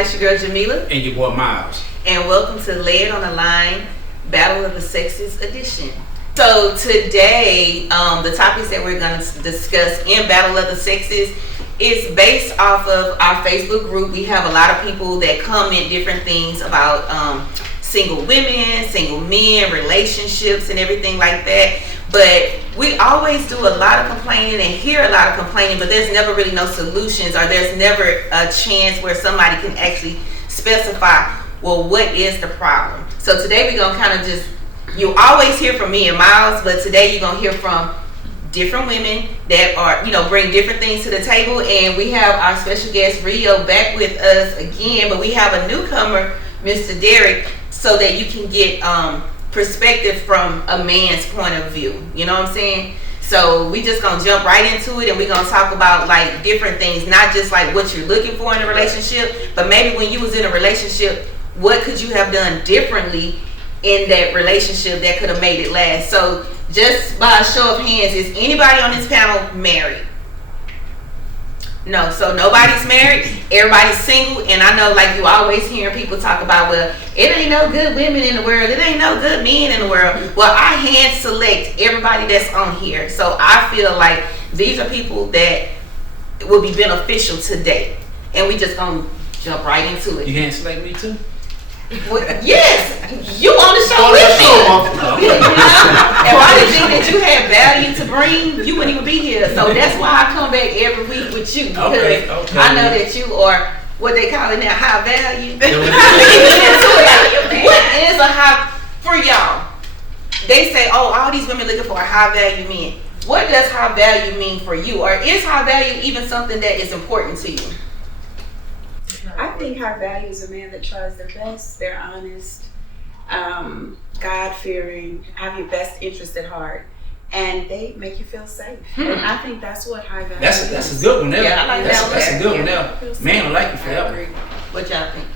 Hi, it's your girl Jamila. And your boy Miles. And welcome to Lay It on the Line, Battle of the Sexes edition. So today, the topics that we're going to discuss in Battle of the Sexes is based off of our Facebook group. We have a lot of people that comment different things about single women, single men, relationships, and everything like that. But we always do a lot of complaining and hear a lot of complaining, but there's never really no solutions, or there's never a chance where somebody can actually specify, well, what is the problem? So today we're going to kind of just, you always hear from me and Miles, but today you're going to hear from different women that are, bring different things to the table. And we have our special guest Rio back with us again, but we have a newcomer, Mr. Derek, so that you can get perspective from a man's point of view. You know what I'm saying? So we just gonna jump right into it, and we're gonna talk about like different things, not just like what you're looking for in a relationship, but maybe when you was in a relationship, what could you have done differently in that relationship that could have made it last. So just by a show of hands, is anybody on this panel married? No, so nobody's married, everybody's single. And I know, like, you always hearing people talk about, well, it ain't no good women in the world, it ain't no good men in the world. Well, I hand select everybody that's on here, so I feel like these are people that will be beneficial today, and we just gonna jump right into it. You hand select me too? Well, yes, you on the show with me. If I didn't think that you had value to bring, you wouldn't even be here. So that's why I come back every week with you, because I know that you are what they call it now, high value. What is a high for y'all? They say, oh, all these women looking for a high value man. What does high value mean for you, or is high value even something that is important to you? I think high value is a man that tries their best, they're honest, God-fearing, have your best interest at heart, and they make you feel safe. And I think that's what high value is. That's a good one there. Yeah, I like that. That's a good one there. Man will like you forever. What y'all think?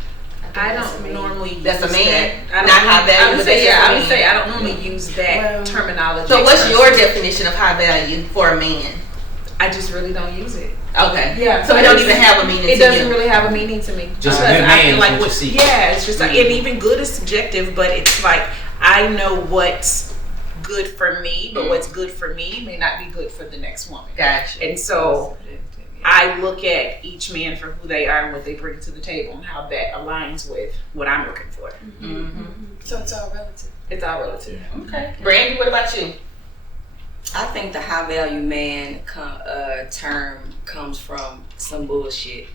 I don't normally. That's a man, not high value. I would say I don't normally use that terminology. So what's your definition of high value for a man? I just really don't use it. Okay. Yeah. So it don't even have a meaning to you. It doesn't really have a meaning to me. Just a good man, like what you see. Yeah, it's just like, and even good is subjective, but it's like, I know what's good for me, but what's good for me may not be good for the next woman. Gotcha. And so I look at each man for who they are and what they bring to the table and how that aligns with what I'm looking for. So it's all relative. It's all relative. Okay. Brandy, what about you? I think the high value man term comes from some bullshit.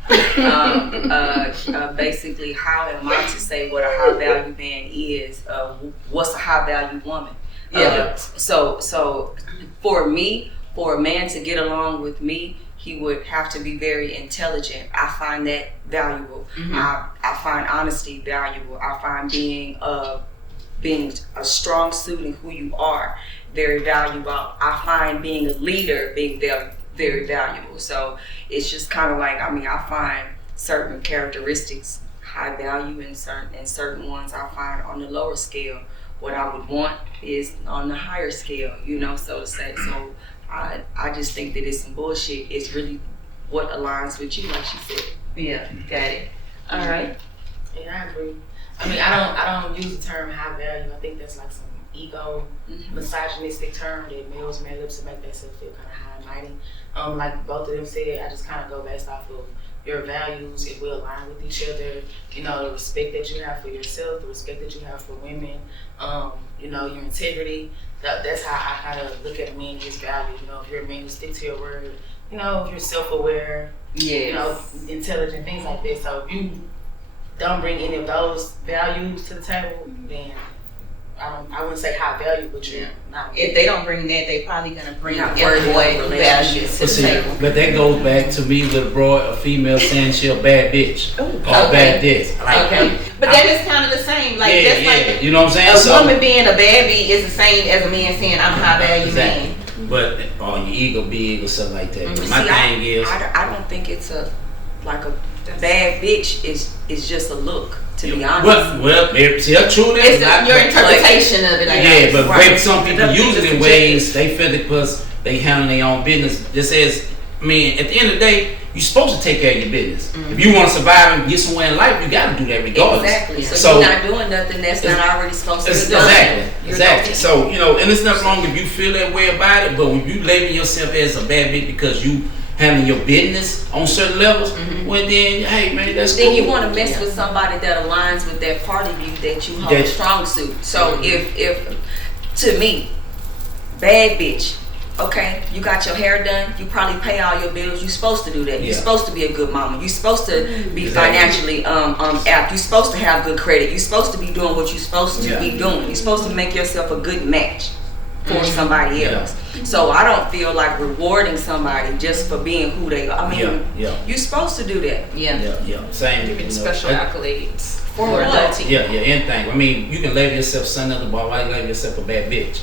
Basically, how am I to say what a high value man is? What's a high value woman? Yeah. So for me, for a man to get along with me, he would have to be very intelligent. I find that valuable. I find honesty valuable. I find being a strong suit in who you are very valuable. I find being a leader being very valuable. So it's just kind of like, I find certain characteristics high value, and certain ones I find on the lower scale. What I would want is on the higher scale, so to say. So I just think that it's some bullshit. It's really what aligns with you, like she said. Yeah, got it. All right. Yeah, I agree. I don't use the term high value. I think that's like some ego, misogynistic term that males may live to make themselves feel kind of high and mighty. Like both of them said, I just kind of go based off of your values. If we align with each other, the respect that you have for yourself, the respect that you have for women, your integrity. That's how I kind of look at a man, his value. If you're a man who sticks to your word, if you're self-aware, intelligent, things like that. So if you don't bring any of those values to the table, then I wouldn't say high value, but you're not. If they don't bring that, they probably gonna bring Not every worthy of boy relationship. value to the table. But that goes back to me with a female saying she a bad bitch or bad this. Okay. But that is kind of the same. Like that's like you know what I'm saying? A woman being a baddie is the same as a man saying I'm a high value man. But your ego big or something like that. But my See, thing is, I don't think it's a bad bitch is just a look. To be honest. Well, see, that's true. It's your interpretation of it. But some people use it in ways they feel it because they handle their own business. This is I mean, at the end of the day, you're supposed to take care of your business. If you want to survive and get somewhere in life, you got to do that regardless. Exactly. So you're not doing nothing that's not already supposed to be done. Exactly. So, and it's nothing wrong if you feel that way about it, but when you label yourself as a bad bitch because you handling your business on certain levels, well then, hey man, that's then cool. you want to mess with somebody that aligns with that part of you that you hold a strong suit. So if to me, bad bitch, okay, you got your hair done, you probably pay all your bills, you're supposed to do that. You're supposed to be a good mama, you're supposed to be financially apt, you're supposed to have good credit, you're supposed to be doing what you're supposed to be doing, you're supposed to make yourself a good match for somebody else. So I don't feel like rewarding somebody just for being who they are. I mean, you're supposed to do that. Same. Giving special accolades for adulting. Anything. I mean, you can label yourself son of the ball, why you label yourself a bad bitch?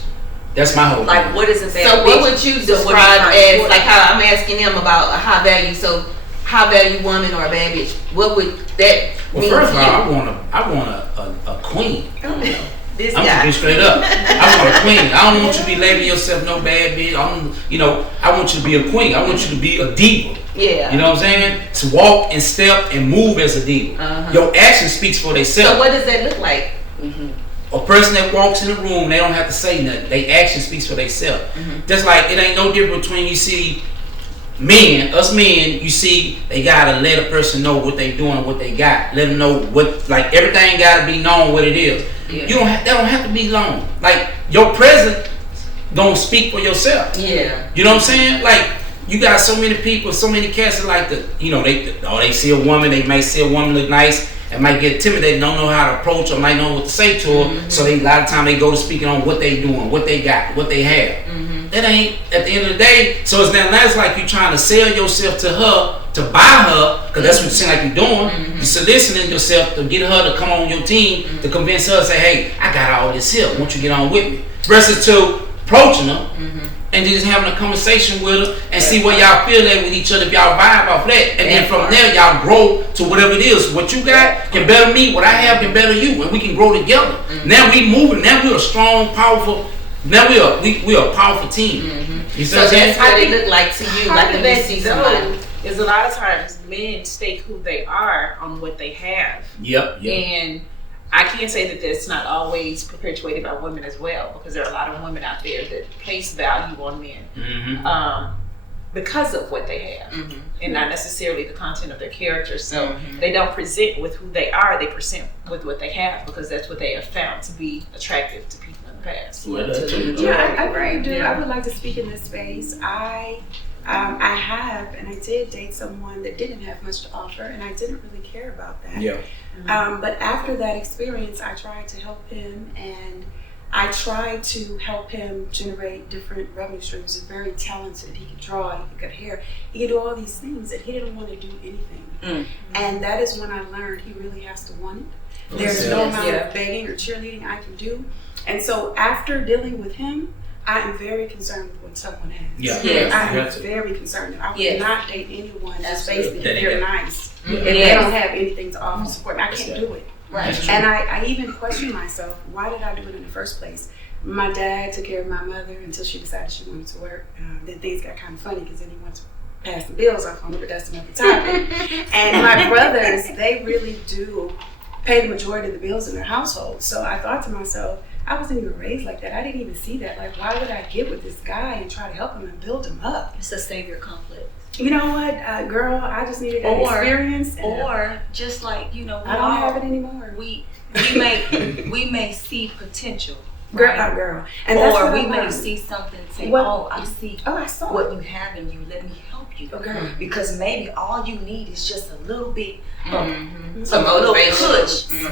That's my whole like thing. What is a bad bitch? So what would you describe as, like how I'm asking him about a high value, so high value woman or a bad bitch, what would that mean? Well, first of all, I want a queen. This I'm guy. gonna be straight up. I want a queen. I don't want you to be labeling yourself no bad bitch. I want you to be a queen. I want you to be a diva. Yeah. You know what I'm saying? To walk and step and move as a diva. Your action speaks for themselves. So what does that look like? A person that walks in the room, they don't have to say nothing. They action speaks for themselves. Just like it ain't no different between you see us men, you see they gotta let a person know what they doing, what they got. Let them know what, like everything gotta be known what it is. That don't have to be long. Like your present don't speak for yourself. Yeah. You know what I'm saying? Like you got so many people, so many cats that like they see a woman, they might see a woman look nice and might get intimidated, don't know how to approach or might know what to say to her. So a lot of time they go to speaking on what they doing, what they got, what they have. That ain't at the end of the day. So it's not like you trying to sell yourself to her to buy her, because that's what you seem like you're doing. You're soliciting yourself to get her to come on your team, to convince her to say, hey, I got all this here, won't you get on with me? Versus to approaching her and just having a conversation with her and see where y'all feel at with each other, if y'all vibe off that. And then from there, y'all grow to whatever it is. What you got can better me, what I have can better you, and we can grow together. Now we moving, now we're a strong, powerful, now we're a powerful team. You see So that's what it look like to you, like when you see somebody. Is a lot of times men stake who they are on what they have. Yep. And I can't say that that's not always perpetuated by women as well, because there are a lot of women out there that place value on men because of what they have and not necessarily the content of their character. So they don't present with who they are, they present with what they have, because that's what they have found to be attractive to people in the past. I really do. I would like to speak in this space. I have, and I did date someone that didn't have much to offer, and I didn't really care about that. Yeah. But after that experience, I tried to help him, and I tried to help him generate different revenue streams. He's very talented. He could draw, he could cut hair, he could do all these things, and he didn't want to do anything. And that is when I learned he really has to want it. There's no amount of begging or cheerleading I can do. And so after dealing with him, I am very concerned with what someone has. I am very concerned. I would not date anyone just based because they're nice. If they don't have anything to offer support, I can't do it. And I even question myself, why did I do it in the first place? My dad took care of my mother until she decided she wanted to work. Then things got kind of funny because then he wanted to pass the bills off on her, but that's another topic. And my brothers, they really do pay the majority of the bills in their household. So I thought to myself, I wasn't even raised like that. I didn't even see that. Like, why would I get with this guy and try to help him and build him up? It's a savior complex. You know what, girl? I just needed that experience. Or just like, I don't have it anymore. We may see potential. Girl. And or we may see something and say, I see I saw what you have in you. Let me help you. Okay. Because maybe all you need is just a little bit of some motivation.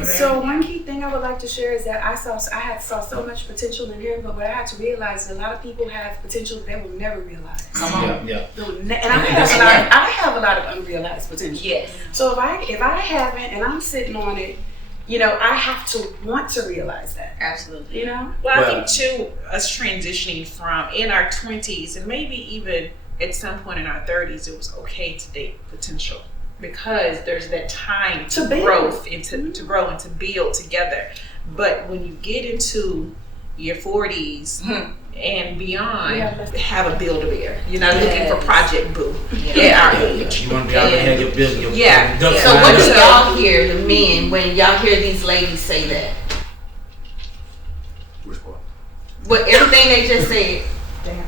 So one key thing I would like to share is that I saw so much potential in him, but what I had to realize is a lot of people have potential they will never realize. Come on. And I have a lot of unrealized potential. Yes. So if I haven't and I'm sitting on it, I have to want to realize that. Absolutely. Well, I think too, us transitioning from in our 20s and maybe even at some point in our 30s, it was okay to date potential, because there's that time to growth and to grow and to build together. But when you get into your 40s and beyond Yeah. have a Build-A-Bear. You're not looking for Project Boo Yeah. at our age. You want to be out there and have your business. Your Yeah. ducks So lined what do up. y'all hear, the men, when y'all hear these ladies say that? Which part? What everything they just said, Damn.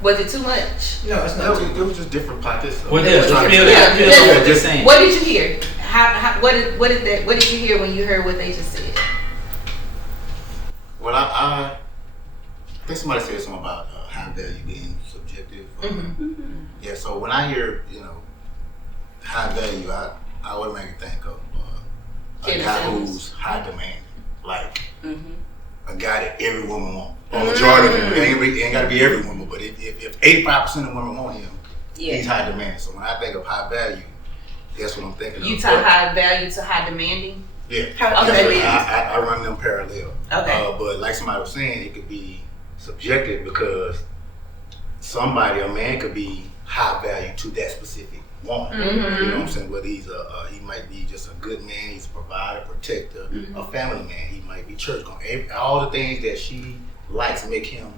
was it too much? No, it's not. It was just different pockets. Well, yeah, just feel Yeah, that. Feel just- what they're saying. What did you hear? What did you hear when you heard what they just said? Well, I think somebody said something about high value being subjective. Yeah, so when I hear, high value, I automatically think of a guy who's high demand, like a guy that every woman wants. Or majority of them. It ain't got to be every woman, but if 85% of women want him, he's high demand. So when I think of high value, that's what I'm thinking You of. tie high value to high demanding? Yeah. Okay. I run them parallel. Okay. But like somebody was saying, it could be subjective because a man could be high value to that specific woman. You know what I'm saying? Whether he might be just a good man, he's a provider, protector, a family man. He might be church going. All the things that she likes make him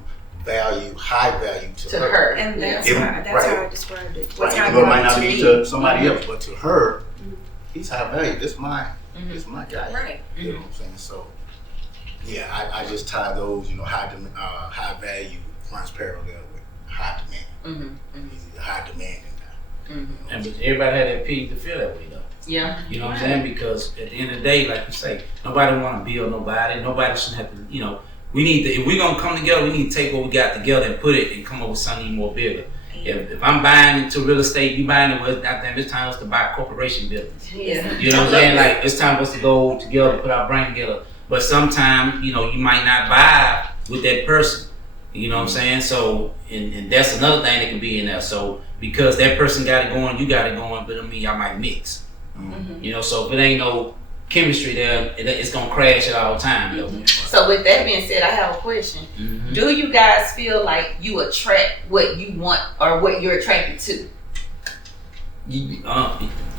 high value to her. And that's Yeah. how I described it. Right. High Even though it might value not to be me. to somebody else, but to her, he's high value. This my guy. Right. You know what I'm saying? So, yeah, I just tie those, high value runs parallel with high demand. He's a high demanding guy. And but everybody had that opinion to feel that way though. Yeah. You know what I'm saying? Because at the end of the day, like you say, nobody want to build nobody. Nobody shouldn't have to, we need to, if we're going to come together, we need to take what we got together and put it and come up with something even more bigger. If I'm buying into real estate, you buying it, well, goddamn, it's time for us to buy corporation buildings. Yeah. You know what I'm saying? Like, it's time for us to go together, put our brain together. But sometimes, you might not vibe with that person. You know what I'm saying? So, and that's another thing that can be in there. So, because that person got it going, you got it going, but I mean, y'all might mix. So if it ain't no chemistry there, it's gonna crash at all time. So with that being said, I have a question. Do you guys feel like you attract what you want or what you're attracted to?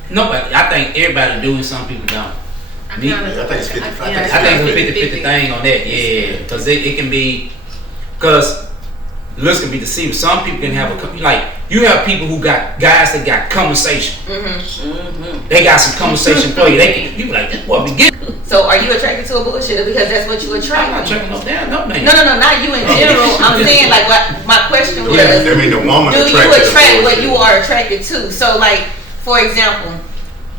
Nobody. I think everybody doing. Some people don't. I think it's 50. I think it's a 50-50 thing on that. Yeah, because it can be, because looks can be deceiving. Some people can have you have people who got guys that got conversation. They got some conversation for you. You be like, this boy be getting. So are you attracted to a bullshitter because that's what you attract? I'm not attracting no damn no man. No, not you in general. I'm saying like what my question was. Yeah, I mean the woman. Do you attract what you are attracted to? So like, for example,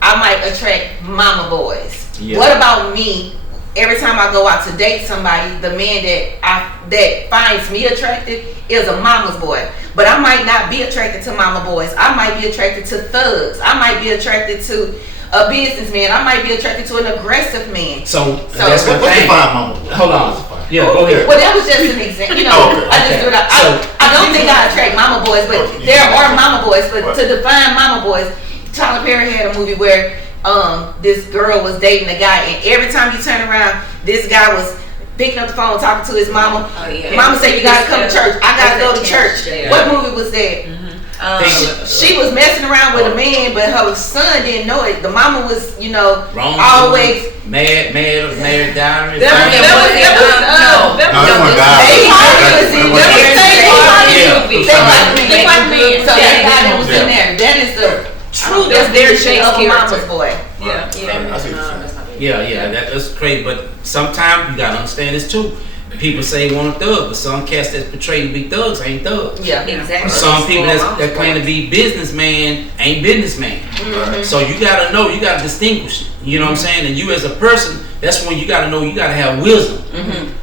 I might attract mama boys. Yeah. What about me? Every time I go out to date somebody, the man that finds me attractive is a mama's boy. But I might not be attracted to mama boys. I might be attracted to thugs. I might be attracted to a businessman. I might be attracted to an aggressive man. So that's What's the thing. mama? Hold on. Yeah, go ahead. Well, that was just an example. I just threw it out. I don't think I attract mama boys, but there are mama boys. But to define mama boys, Tyler Perry had a movie where this girl was dating a guy, and every time you turn around, this guy was picking up the phone, talking to his mama. Mama said, "You gotta come to church." I gotta go to church. What movie was that? She was messing around with a man, but her son didn't know it. The mama was, Wrong. always mad diary. So that guy that was in there, that is the true definition of a mama's boy. Yeah, that's crazy. But sometimes you gotta understand this too. People say they want a thug, but some cats that's portrayed to be thugs ain't thugs. Yeah, exactly. Some people that claim to be businessman ain't businessman. So you gotta know, you gotta distinguish. You know what I'm saying? And you as a person, that's when you gotta know, you gotta have wisdom.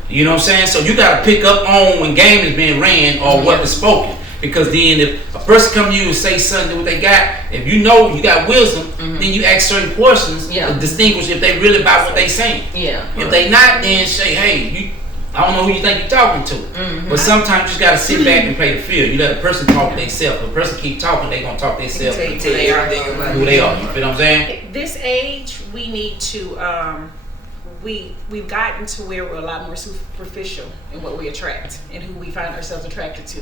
You know what I'm saying? So you gotta pick up on when game is being ran or what is spoken. Because then if a person come to you and say something what they got, if you know you got wisdom, then you ask certain questions to distinguish if they really about what they saying. Yeah. If they not, then say, hey, I don't know who you think you're talking to. But sometimes you just gotta sit back and play the field. You let a person talk themselves. If a person keep talking, they gonna talk themselves until they are who they are. You feel what I'm saying? At this age, we need to we've gotten to where we're a lot more superficial in what we attract and who we find ourselves attracted to.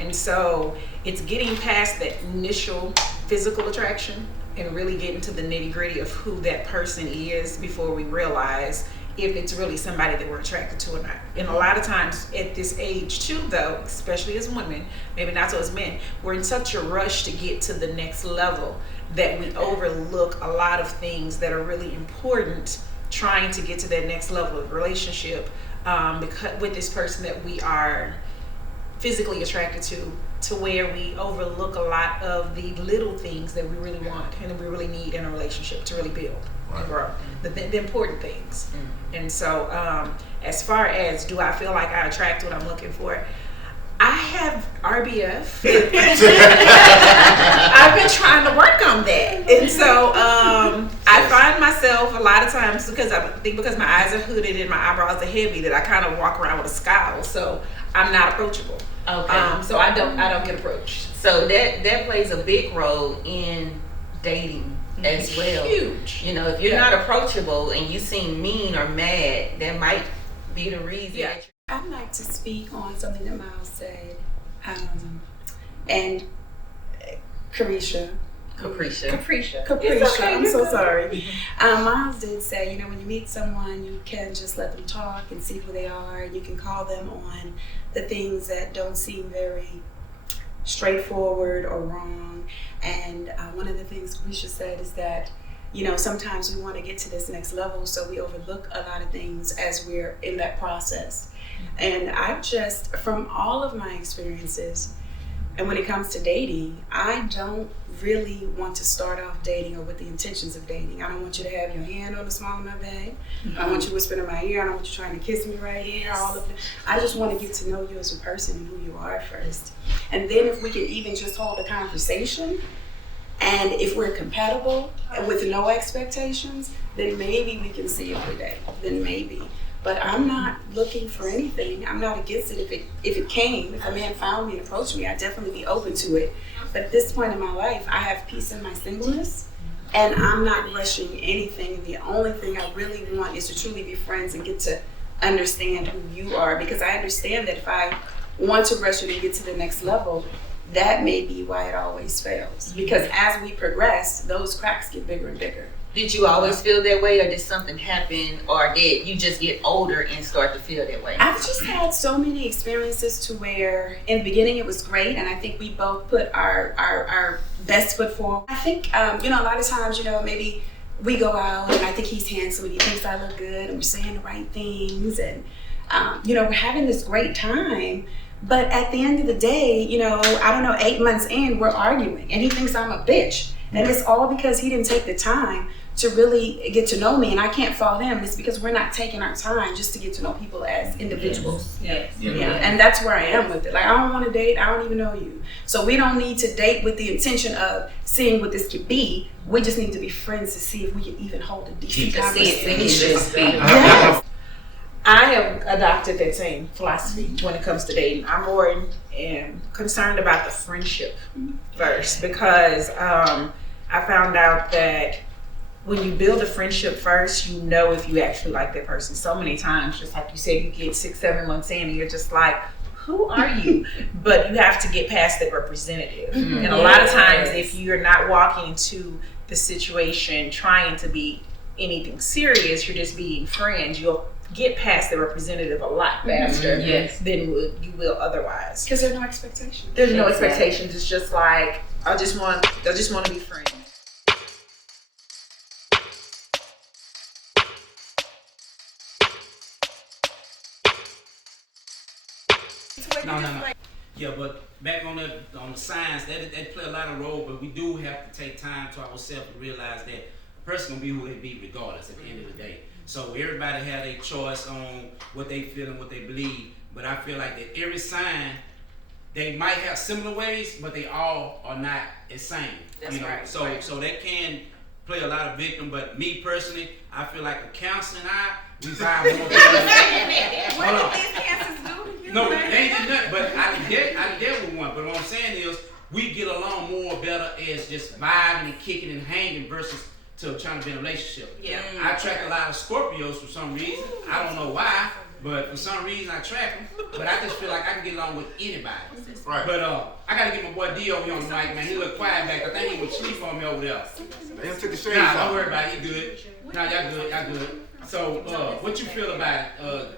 And so it's getting past that initial physical attraction and really getting to the nitty-gritty of who that person is before we realize if it's really somebody that we're attracted to or not. And a lot of times at this age too, though, especially as women, maybe not so as men, we're in such a rush to get to the next level that we overlook a lot of things that are really important trying to get to that next level of relationship because with this person that we are physically attracted to where we overlook a lot of the little things that we really want and that we really need in a relationship to really build and grow, the important things. And so as far as do I feel like I attract what I'm looking for, I have RBF. I've been trying to work on that. And so I find myself a lot of times, because I think because my eyes are hooded and my eyebrows are heavy, that I kind of walk around with a scowl. So I'm not approachable. Okay. So I don't get approached. So that plays a big role in dating as well. Huge. You know, if you're not approachable and you seem mean or mad, that might be the reason. Yeah. That I'd like to speak on something that Miles said, and Capricia. Okay, I'm so sorry. Miles did say, you know, when you meet someone, you can just let them talk and see who they are. You can call them on the things that don't seem very straightforward or wrong. And one of the things Capricia said is that, you know, sometimes we want to get to this next level, so we overlook a lot of things as we're in that process. And I just, from all of my experiences, and when it comes to dating, I don't really want to start off dating or with the intentions of dating. I don't want you to have your hand on the small of my bag. I don't want you whispering in my ear. I don't want you trying to kiss me right here. All of it. I just want to get to know you as a person and who you are first. And then if we can even just hold a conversation, and if we're compatible and with no expectations, then maybe we can see if we date. Then maybe. But I'm not looking for anything. I'm not against it. If it came, if a man found me and approached me, I'd definitely be open to it. But at this point in my life, I have peace in my singleness, and I'm not rushing anything. The only thing I really want is to truly be friends and get to understand who you are, because I understand that if I want to rush it and get to the next level, that may be why it always fails. Because as we progress, those cracks get bigger and bigger. Did you always feel that way, or did something happen, or did you just get older and start to feel that way? I've just had so many experiences to where in the beginning it was great, and I think we both put our best foot forward. I think, you know, a lot of times, you know, maybe we go out and I think he's handsome and he thinks I look good and we're saying the right things and, you know, we're having this great time. But at the end of the day, you know, I don't know, 8 months in, we're arguing and he thinks I'm a bitch. And it's all because he didn't take the time to really get to know me, and I can't fault him. It's because we're not taking our time just to get to know people as individuals. Yes. Yeah, and that's where I am with it. Like, I don't want to date. I don't even know you. So we don't need to date with the intention of seeing what this could be. We just need to be friends to see if we can even hold a decent conversation. Yes. I have adopted that same philosophy when it comes to dating. I'm more concerned about the friendship first, because I found out that when you build a friendship first, you know if you actually like that person. So many times, just like you said, you get 6-7 months in and you're just like, who are you? But you have to get past that representative. And a lot of times, if you're not walking into the situation trying to be anything serious, you're just being friends, you'll get past the representative a lot faster than you will otherwise. Because there's no expectations. There's no expectations. It's just like, I just want to be friends. No. Yeah, but back on the signs, that play a lot of role, but we do have to take time to ourselves and realize that a person gonna be who they be regardless at the end of the day. So everybody have their choice on what they feel and what they believe, but I feel like that every sign, they might have similar ways, but they all are not the same. That's right. So that can play a lot of victim, but me personally, I feel like a counselor and we vibe more. What did these cancers do to you? No, they ain't did nothing, but I can get with one. But what I'm saying is, we get along more better as just vibing and kicking and hanging versus to trying to be in a relationship. Yeah. I attract a lot of Scorpios for some reason. I don't know why, but for some reason I attract them. But I just feel like I can get along with anybody. Right. But I gotta get my boy D over here on the mic, man. He look quiet back. I think he would sleep on me over there. They took the shades Nah, off. don't worry about it. He good. Nah, y'all good. So, what you feel about it,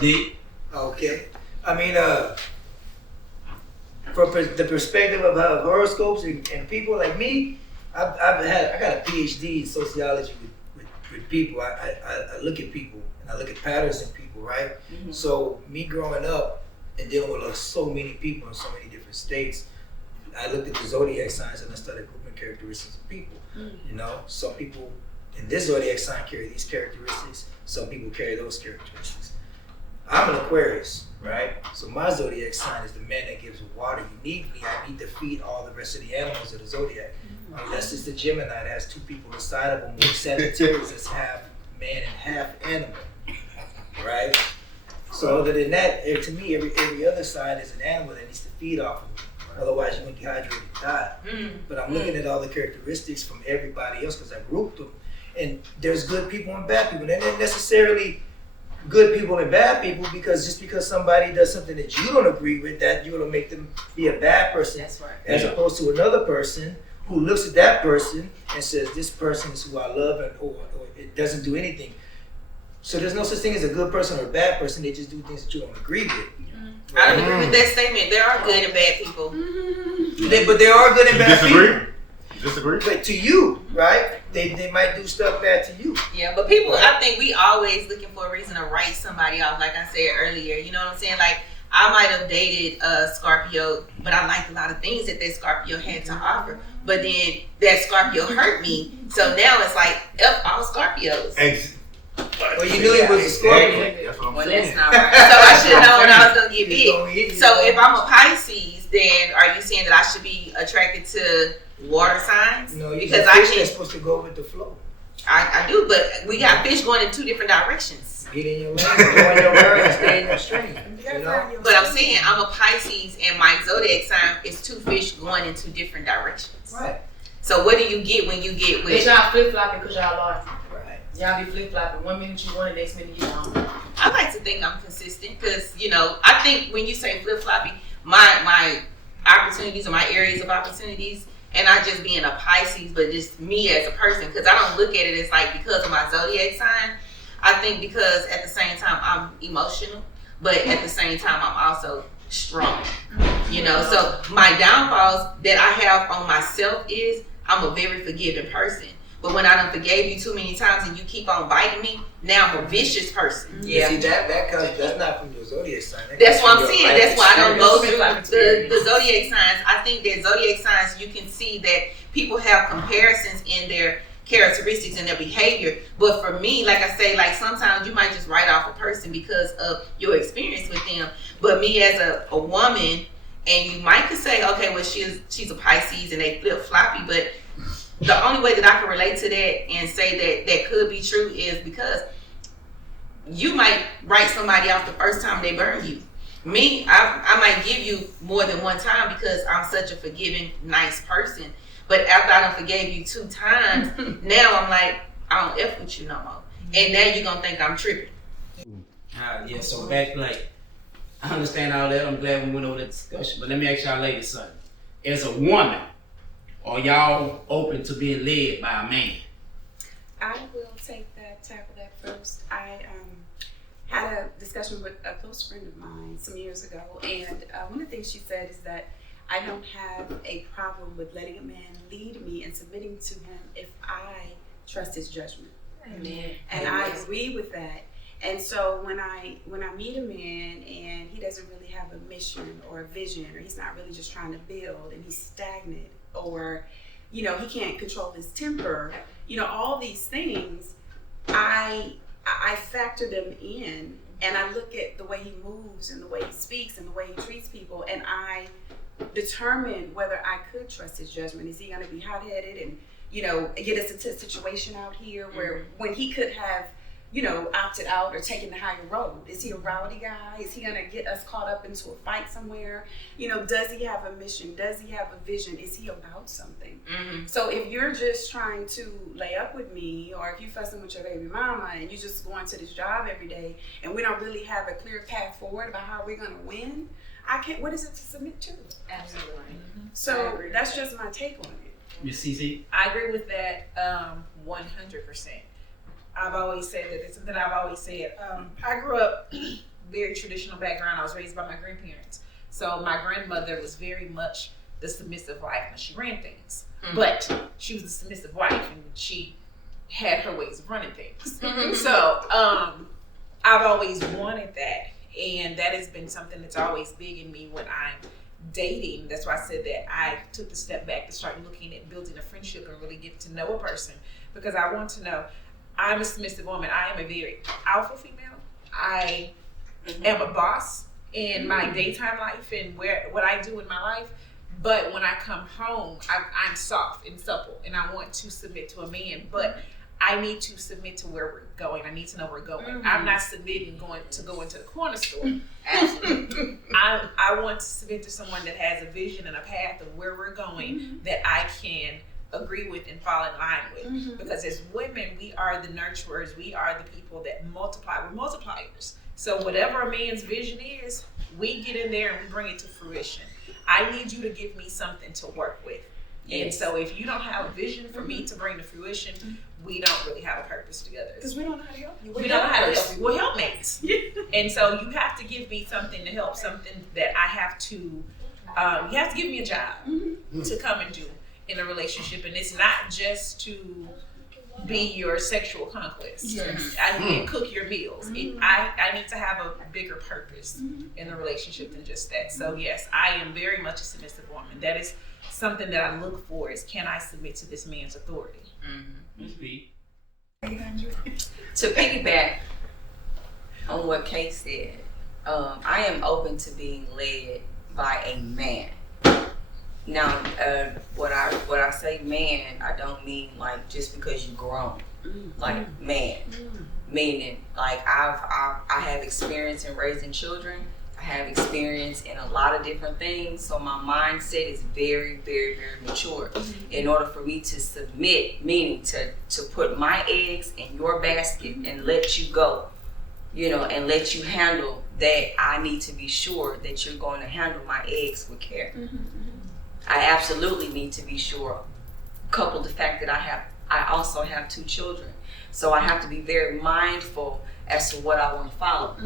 D? Okay. I mean, from the perspective of horoscopes and people like me, I got a PhD in sociology with people. I look at people and I look at patterns in people, right? Mm-hmm. So me growing up and dealing with so many people in so many different states, I looked at the zodiac signs and I started grouping characteristics of people. You know, some people in this zodiac sign carry these characteristics. Some people carry those characteristics. I'm an Aquarius, right? So my zodiac sign is the man that gives water. You need me. I need to feed all the rest of the animals of the zodiac. Unless it's the Gemini that has two people inside of him, with Sagittarius that's half man and half animal, right? So other than that, to me, every other side is an animal that needs to feed off of me. Otherwise, you're going to dehydrate and die. But I'm looking at all the characteristics from everybody else because I grouped them. And there's good people and bad people. They're not necessarily good people and bad people because just because somebody does something that you don't agree with, that you're going to make them be a bad person. That's right. As opposed to another person who looks at that person and says, this person is who I love, or it doesn't do anything. So there's no such thing as a good person or a bad person. They just do things that you don't agree with. I don't agree with that statement. There are good and bad people. But there are good and bad Disagree? people. Disagree? But to you, right? They might do stuff bad to you. Yeah, but people, I think we always looking for a reason to write somebody off, like I said earlier. You know what I'm saying? Like, I might have dated a Scorpio, but I liked a lot of things that Scorpio had to offer. But then that Scorpio hurt me. So now it's like, F all Scorpios. Well, you knew it was a Scorpio. That's what I'm Well, saying. that's not right. So I should have known I was going to get It's gonna hit big. you. So if I'm a Pisces, then are you saying that I should be attracted to water signs? No, you Because got I fish can, that's supposed to go with the flow. I do, but we got fish going in two different directions. Get in your lane, go in your bird, and stay in your stream. You know? But I'm saying I'm a Pisces and my zodiac sign is two fish going in two different directions. Right. So what do you get when you get But with? y'all flip-flopping because y'all are. Right. Y'all be flip-flopping. 1 minute you want it, next minute you don't. I like to think I'm consistent because, you know, I think when you say flip-flopping, my opportunities or my areas of opportunities, and not just being a Pisces, but just me as a person, because I don't look at it as like because of my zodiac sign. I think because at the same time I'm emotional, but at the same time I'm also strong. You know, so my downfalls that I have on myself is I'm a very forgiving person. But when I done forgave you too many times and you keep on biting me, now I'm a vicious person. Yeah. See, that's not from your zodiac sign. That's comes what I'm from your saying. life That's why I don't go experience. through the zodiac signs. I think that zodiac signs, you can see that people have comparisons in their characteristics and their behavior. But for me, like I say, like sometimes you might just write off a person because of your experience with them. But me as a woman, and you might could say, okay, well she's a Pisces and they flip floppy, but the only way that I can relate to that and say that that could be true is because you might write somebody off the first time they burn you. Me, I might give you more than one time because I'm such a forgiving, nice person. But after I done forgave you 2 times, now I'm like, I don't F with you no more. And now you're going to think I'm tripping. Yeah, so back, like, I understand all that. I'm glad we went over that discussion. But let me ask y'all ladies something. As a woman, are y'all open to being led by a man? I will tackle that first. I had a discussion with a close friend of mine some years ago, and one of the things she said is that I don't have a problem with letting a man lead me and submitting to him if I trust his judgment. Amen. And I agree with that. And so when I meet a man and he doesn't really have a mission or a vision, or he's not really just trying to build and he's stagnant, or you know, he can't control his temper, you know, all these things, I factor them in, and I look at the way he moves and the way he speaks and the way he treats people, and I determine whether I could trust his judgment. Is he going to be hot-headed and, you know, get us into a situation out here where when he could have, you know, opted out or taken the higher road? Is he a rowdy guy? Is he going to get us caught up into a fight somewhere? You know, does he have a mission? Does he have a vision? Is he about something? So if you're just trying to lay up with me, or if you're fussing with your baby mama and you're just going to this job every day and we don't really have a clear path forward about how we're going to win, what is it to submit to? Absolutely. So that's just my take on it. Miss CC? I agree with that 100%. I've always said that it's something I've always said. I grew up very traditional background. I was raised by my grandparents. So my grandmother was very much the submissive wife and she ran things. But she was the submissive wife and she had her ways of running things. So I've always wanted that. And that has been something that's always big in me when I'm dating. That's why I said that I took the step back to start looking at building a friendship and really get to know a person. Because I want to know, I'm a submissive woman. I am a very alpha female. I am a boss in my daytime life and what I do in my life. But when I come home, I'm soft and supple and I want to submit to a man. But I need to submit to where we're going. I need to know where we're going. I'm not submitting to go into the corner store. Absolutely. I want to submit to someone that has a vision and a path of where we're going that I can agree with and fall in line with. Because as women, we are the nurturers. We are the people that multiply. We're multipliers. So whatever a man's vision is, we get in there and we bring it to fruition. I need you to give me something to work with. Yes. And so if you don't have a vision for me to bring to fruition, we don't really have a purpose together. Because we don't know how to help you. We don't know how to help you. We're helpmates. And so you have to give me something to help, something that I have to, you have to give me a job to come and do in a relationship. And it's not just to be your sexual conquest. Yes. I need to cook your meals. I need to have a bigger purpose in a relationship than just that. So yes, I am very much a submissive woman. That is something that I look for is, can I submit to this man's authority? To piggyback on what Kay said, I am open to being led by a man. Now, what I say man, I don't mean like just because you grown, like man, meaning like I have experience in raising children. I have experience in a lot of different things, so my mindset is very, very, very mature. In order for me to submit, meaning to put my eggs in your basket and let you go, and let you handle that, I need to be sure that you're going to handle my eggs with care. I absolutely need to be sure, coupled the fact that I also have 2 children. So I have to be very mindful as to what I want to follow.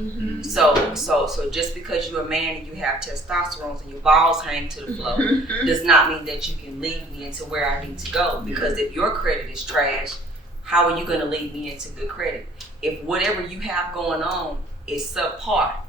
So just because you're a man and you have testosterone and your balls hang to the floor does not mean that you can lead me into where I need to go. Because if your credit is trash, how are you going to lead me into good credit? If whatever you have going on is subpar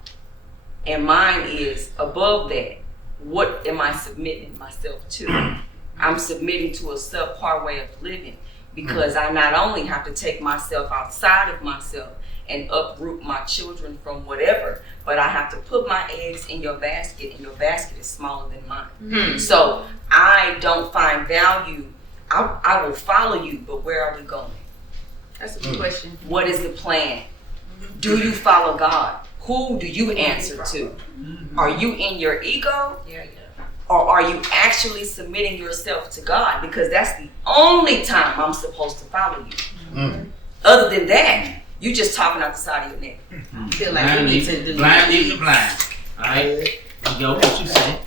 and mine is above that, what am I submitting myself to? I'm submitting to a subpar way of living because I not only have to take myself outside of myself and uproot my children from whatever, but I have to put my eggs in your basket, and your basket is smaller than mine. So I don't find value. I will follow you, but where are we going? That's a good question. What is the plan? Do you follow God? Who do you answer to? Are you in your ego? Or are you actually submitting yourself to God? Because that's the only time I'm supposed to follow you. Other than that, you just talking out the side of your neck. I feel like you need to do blind leading the blind. All right, yo, what you say?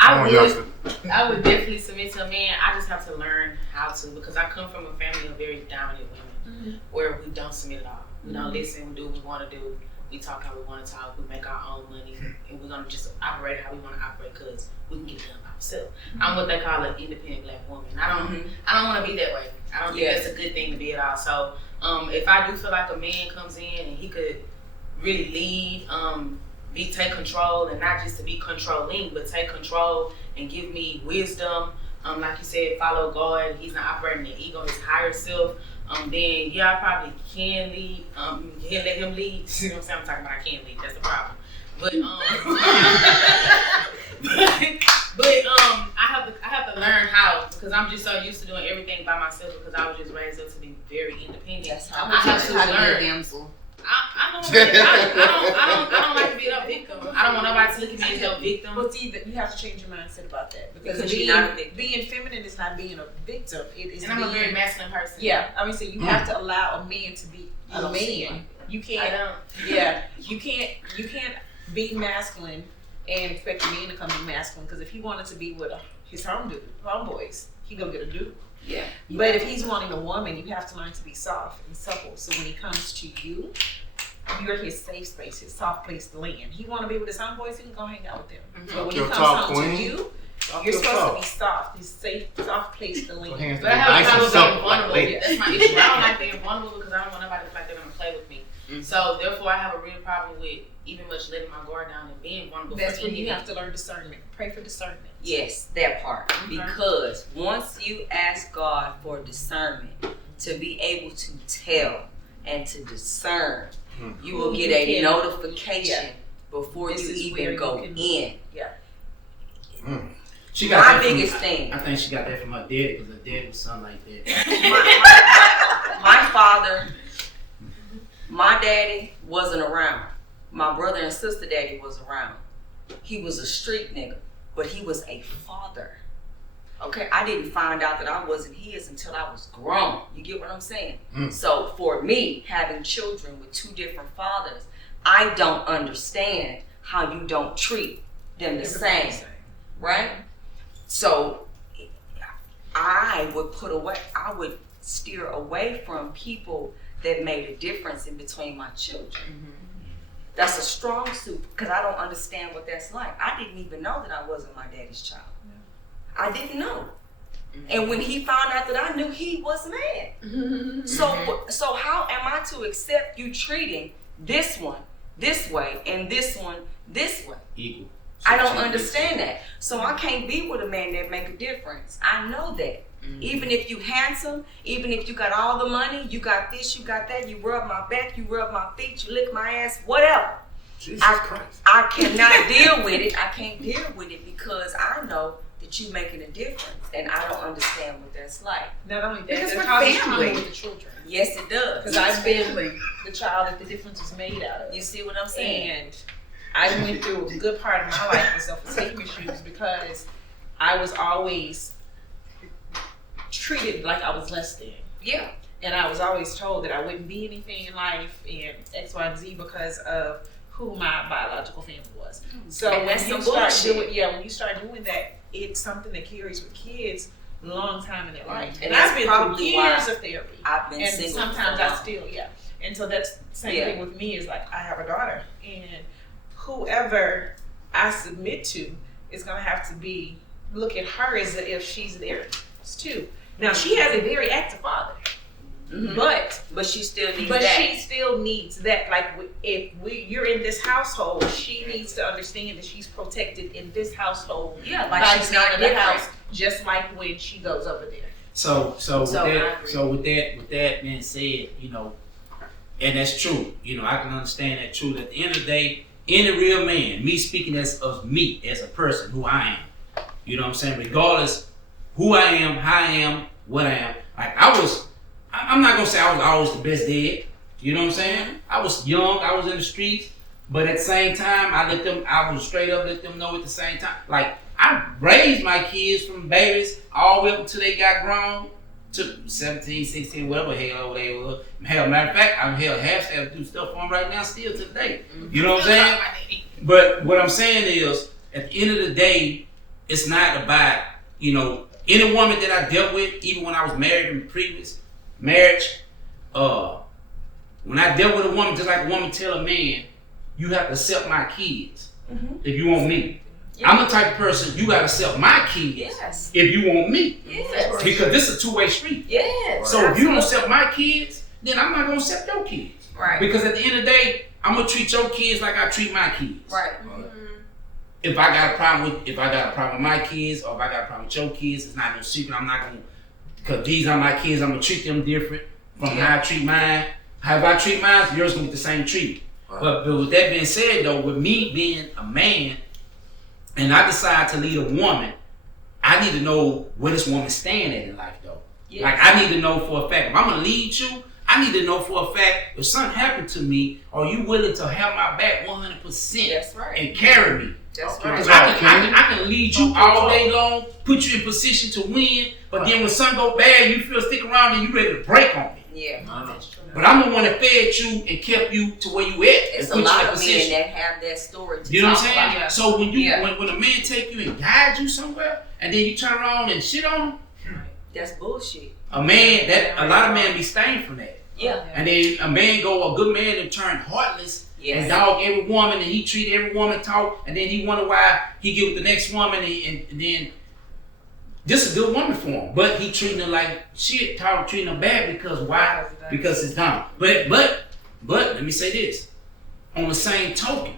I would definitely submit to a man. I just have to learn how to, because I come from a family of very dominant women, where we don't submit at all. We don't listen. We do what we want to do. We talk how we want to talk. We make our own money, and we're gonna just operate how we want to operate because we can get done by ourselves. I'm what they call an independent black woman. I don't want to be that way. I don't think that's a good thing to be at all. So if I do feel like a man comes in and he could really lead, take control, and not just to be controlling, but take control and give me wisdom. Like you said, follow God. He's not operating in ego, his higher self. Then I probably can lead. You can let him lead. You know what I'm saying? I'm talking about I can't lead. That's the problem. But I have to learn how, because I'm just so used to doing everything by myself because I was just raised up to be very independent. That's how I have to learn. Damsel. I don't like to be a victim. I don't want nobody to look at me as a victim. But see, you have to change your mindset about that because being feminine is not being a victim. It is. And I'm a very masculine person. Yeah, I mean, so you have to allow a man to be a man. You can't. I don't. Yeah, you can't be masculine and expect a man to come be masculine, because if he wanted to be with his homeboys, he gonna get a dude. Yeah. But if he's wanting a woman, you have to learn to be soft and supple. So when he comes to you, you're his safe space, his soft place to land. He want to be with his homeboys, he can go hang out with them. But when he Your comes top home queen. to you, Talk you're your supposed talk. to be soft, his safe, soft place to Your land. hands But I have nice a and problem supple being like vulnerable. ladies. That's my issue. I don't like being vulnerable because I don't want nobody to feel like they're gonna play with me. So therefore, I have a real problem with even much letting my guard down and being vulnerable. That's for when you anything. have to learn discernment. Pray for discernment. Yes, that part. Because once you ask God for discernment to be able to tell and to discern, you will get a notification before This you is where even you go can- in. She My that biggest from, thing. I think she got that from her daddy because her daddy was something like that. My father, my daddy wasn't around. My brother and sister daddy was around. He was a street nigga, but he was a father. Okay, I didn't find out that I wasn't his until I was grown. You get what I'm saying? So for me, having children with two different fathers, I don't understand how you don't treat them the same, right? So I would steer away from people that made a difference in between my children. That's a strong suit because I don't understand what that's like. I didn't even know that I wasn't my daddy's child. I didn't know. And when he found out that I knew, he was mad. So how am I to accept you treating this one this way and this one this way? Equal. I don't understand that. So I can't be with a man that make a difference. I know that. Even if you handsome, even if you got all the money, you got this, you got that, you rub my back, you rub my feet, you lick my ass, whatever. Jesus Christ. I cannot deal with it. I can't deal with it because I know that you making a difference and I don't understand what that's like. Not only that, Because it we're causes family. trauma with the children. Yes, it does. Because I've been the child that the difference was made out of. You see what I'm saying? And I went through a good part of my life with self-esteem issues because I was always treated like I was less than. Yeah. And I was always told that I wouldn't be anything in life and X, Y, and Z because of who my biological family was. So And when that's you some start bullshit. when you start doing that, it's something that carries with kids a long time in their life. And And that's I've been probably through why years of therapy. I've been And single sometimes for I long. still, And so that's the same Yeah. thing with me is like I have a daughter and whoever I submit to is gonna have to be look at her as if she's theirs too. Now she has a very active father, but she still needs but that. she still needs that. Like you're in this household, she needs to understand that she's protected in this household. Yeah, by like she's being not in the different. house, just like when she goes over there. So I agree. with that being said, and that's true. I can understand that true. At the end of the day, any real man, me speaking as of me as a person, who I am, you know what I'm saying? Regardless who I am, how I am, what I am. Like I'm not gonna say I was always the best dad. You know what I'm saying? I was young, I was in the streets, but at the same time, I was straight up let them know at the same time. Like I raised my kids from babies all the way up until they got grown to 17, 16, whatever hell they were. Hell, matter of fact, I'm half to do stuff for them right now still to the day. You know what I'm saying? But what I'm saying is, at the end of the day, it's not about, any woman that I dealt with, even when I was married in previous marriage, when I dealt with a woman, just like a woman tell a man, you have to accept my kids if you want me. Yeah. I'm the type of person, you gotta accept my kids Yes. if you want me. Yes. Because this is a two-way street. Yes. So if you don't accept my kids, then I'm not gonna accept your kids. Right. Because at the end of the day, I'm gonna treat your kids like I treat my kids. Right. If I got a problem with my kids, or if I got a problem with your kids, it's not no secret. I'm not gonna, because these are my kids, I'm gonna treat them different from how I treat mine. How if I treat mine, yours gonna get the same treatment. But with that being said, though, with me being a man, and I decide to lead a woman, I need to know where this woman stand at in life, though. Yes. Like I need to know for a fact. If I'm gonna lead you, I need to know for a fact if something happened to me, are you willing to have my back 100% That's right. and carry me? That's Okay. right. Because I can lead you all day long, put you in position to win, but then when something go bad, you feel stick around and you ready to break on me. Yeah. But I'm the one that fed you and kept you to where you at It's and a put you lot in of men position. that have that story to You know what talk I'm saying? about. Yeah. So when Yeah. when a man take you and guide you somewhere, and then you turn around and shit on him, That's bullshit. A lot of men be stained from that. Yeah. And then a good man and turn heartless and dog every woman, and he treat every woman talk, and then he wonder why he get with the next woman, and then this is a good woman for him, but he treating her like shit, treating her bad because why? Because it's dumb. But let me say this. On the same token,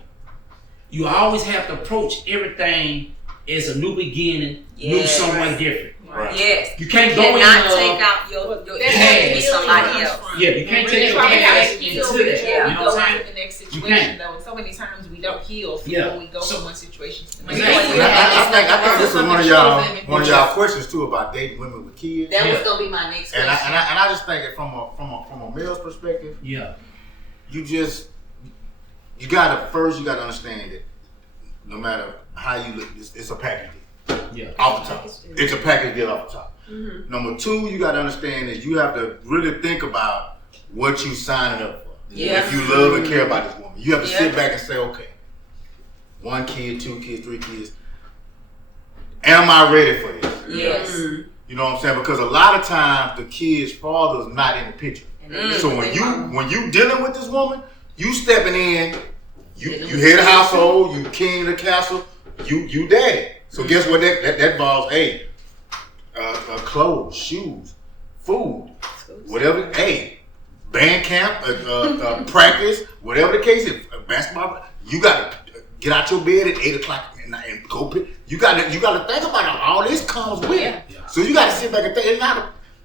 you always have to approach everything as a new beginning, new someone different. Right. Yes. You can't You go in cannot take out your past with somebody else. Yeah, you can't take your past into that. You know what I'm saying? The next You situation, can't. though, and so many times we don't heal Yeah. when we go from one situation to the next. Exactly. I think this is one of y'all questions too about dating women with kids. That was gonna be my next And question. I just think that from a male's perspective, Yeah. you gotta understand that no matter how you look, it's a package deal. Yeah. Off the top. It's a package deal off the top. Number two, you gotta understand that you have to really think about what you signing up for. Yeah. If you love and care about this woman, you have to sit back and say, okay, 1 kid, 2 kids, 3 kids. Am I ready for this? Yes. You know what I'm saying? Because a lot of times the kid's father is not in the picture. So when you dealing with this woman, you stepping in, you head of household, you king of the castle, you daddy. So guess what that involves? Hey, clothes, shoes, food, whatever. Hey, band camp, practice, whatever the case is, basketball. You gotta get out your bed at 8 o'clock and go pick. You gotta think about it. All this comes with it. Yeah. So you gotta sit back and think.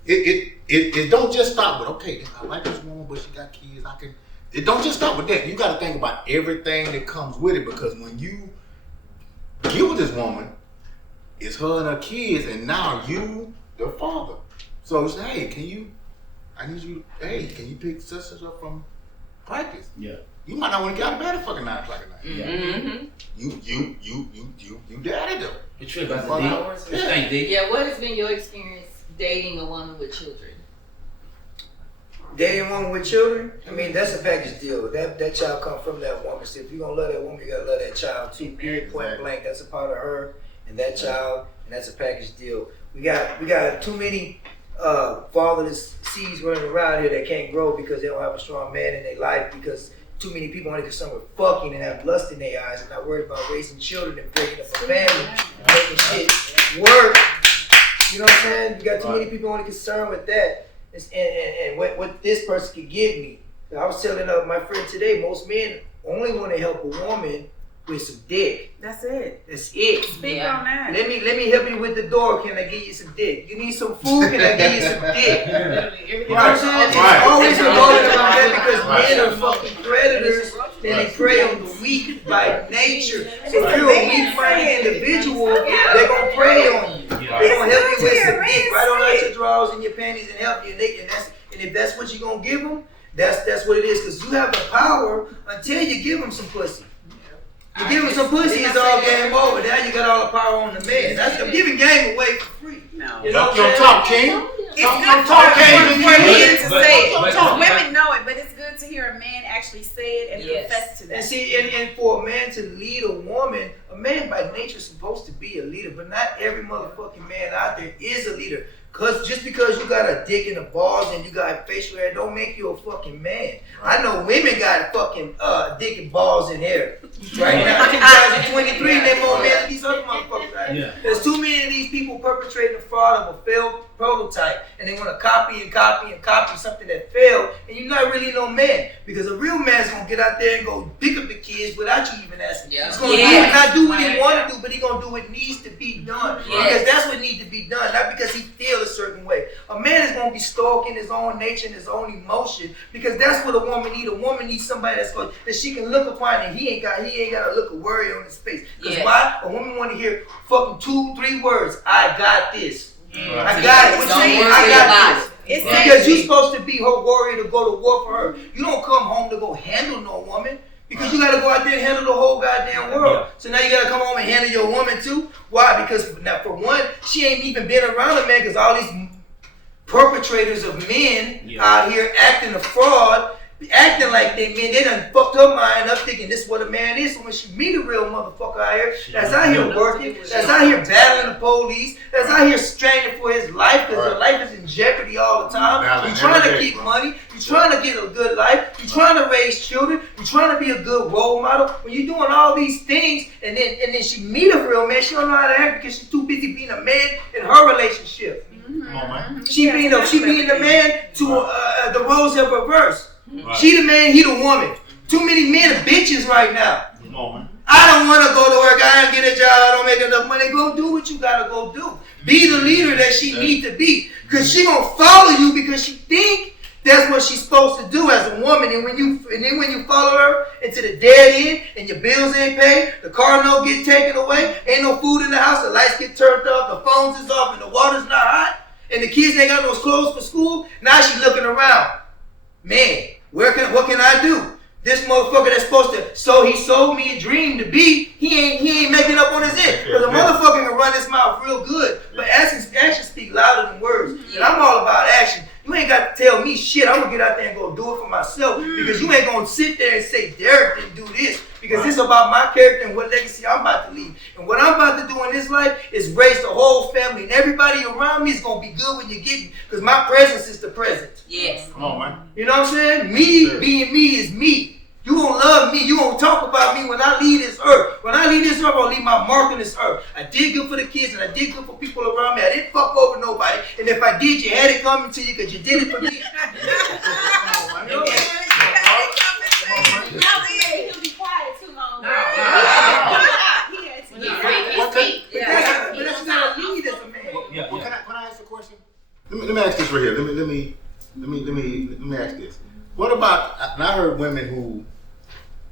It don't just stop with, okay, I like this woman, but she got kids. It don't just stop with that. You gotta think about everything that comes with it, because when you get with this woman, it's her and her kids, and now you the father. So it's, hey, can you pick sisters up from practice? Yeah. You might not want to get out of bed at fucking 9 o'clock at night. Yeah. Mm-hmm. You daddy though. You trip about the D. Thank D. Yeah, what has been your experience dating a woman with children? Dating a woman with children, I mean, that's a package deal. That child come from that woman. So if you're gonna love that woman, you gotta love that child too. Period, point blank. That's a part of her and that child, and that's a package deal. We got too many fatherless seeds running around here that can't grow because they don't have a strong man in their life, because too many people only concerned with fucking and have lust in their eyes and not worried about raising children and breaking up a family and making shit work. You know what I'm saying? You got too many people only concerned with that. And what this person could give me. I was telling my friend today, most men only want to help a woman with some dick. That's it. That's it. Speak on that. Let me help you with the door. Can I give you some dick? You need some food? Can I give you some dick? You know what I'm saying? It's always revolving around that, because men are fucking predators and they prey on the weak by nature. So if you're a weak-minded individual, they're gonna prey on you. They're gonna help you with some dick right on out your drawers and your panties and help you. And if that's what you're gonna give them, that's what it is. Because you have the power until you give them some pussy. You give him some pussy, it's all game over. Now you got all the power on the man. I'm giving game away for free. No. You know what Your I'm talk, saying? King. It's good talk, for King. men to say it. but- Women know it, but it's good to hear a man actually say it and confess to that. And see, and for a man to lead a woman, a man by nature is supposed to be a leader, but not every motherfucking man out there is a leader. Cause just because you got a dick in the balls and you got facial hair, don't make you a fucking man. I know women got fucking dick and balls and hair. Right now, 2023, and they more men than these other motherfuckers. Right? Yeah. There's too many of these people perpetrating the fraud of a failed prototype, and they want to copy and copy and copy something that failed, and you're not really no man. Because a real man's gonna get out there and go pick up the kids without you even asking. Yeah. He's gonna not do what he want to do, but he gonna do what needs to be done. Because that's what needs to be done, not because he feels a certain way. A man is gonna be stalking his own nature and his own emotion, because that's what a woman needs. A woman needs somebody that she can look upon, and he ain't got to look a worry on his face. Because why? A woman want to hear fucking 2-3 words. I got this. I got it. What you mean? I got this. Because you're supposed to be her warrior to go to war for her. You don't come home to go handle no woman. Because you got to go out there and handle the whole goddamn world. So now you got to come home and handle your woman too. Why? Because now for one, she ain't even been around a man, because all these perpetrators of men out here acting a fraud, acting like they men. They done fucked her mind up thinking this is what a man is. So when she meet a real motherfucker out here, that's out here working, that's out here battling the police, that's out here straining for his life because her life is in jeopardy all the time. You're trying to keep money. You're trying to get a good life. You're trying to raise children. You're trying to be a good role model. When you're doing all these things, and then she meet a real man, she don't know how to act because she's too busy being a man in her relationship. Come on, man. She being the man to the roles have reversed. Right. She the man, he the woman. Too many men are bitches right now. Come on, man. I don't want to go to work. I don't get a job. I don't make enough money. Go do what you gotta go do. Be the leader that she need to be. Cause she gonna follow you because she think that's what she's supposed to do as a woman. And then when you follow her into the dead end and your bills ain't paid, the car note get taken away, ain't no food in the house, the lights get turned off, the phones is off, and the water's not hot, and the kids ain't got no clothes for school. Now she looking around. Man, what can I do? This motherfucker that's supposed to, he sold me a dream to be, he ain't making up on his end. Because a motherfucker can run his mouth real good, but actions speak louder than words. And I'm all about action. You ain't got to tell me shit. I'm gonna get out there and go do it for myself. Because you ain't gonna sit there and say Derek didn't do this. Because it's about my character and what legacy I'm about to leave. And what I'm about to do in this life is raise the whole family. And everybody around me is gonna be good when you get me. Because my presence is the present. Yes. Come on, man. You know what I'm saying? Me being me is me. You gonna love me. You gonna talk about me when I leave this earth. When I leave this earth, I'm gonna leave my mark on this earth. I did good for the kids and I did good for people around me. I didn't fuck over nobody. And if I did, you had it coming to you because you did it for me. He'll be quiet too long. But that's not a lead as a man. Well, can I ask a question? Let me ask this right here. Let me ask this. What about? And I heard women who,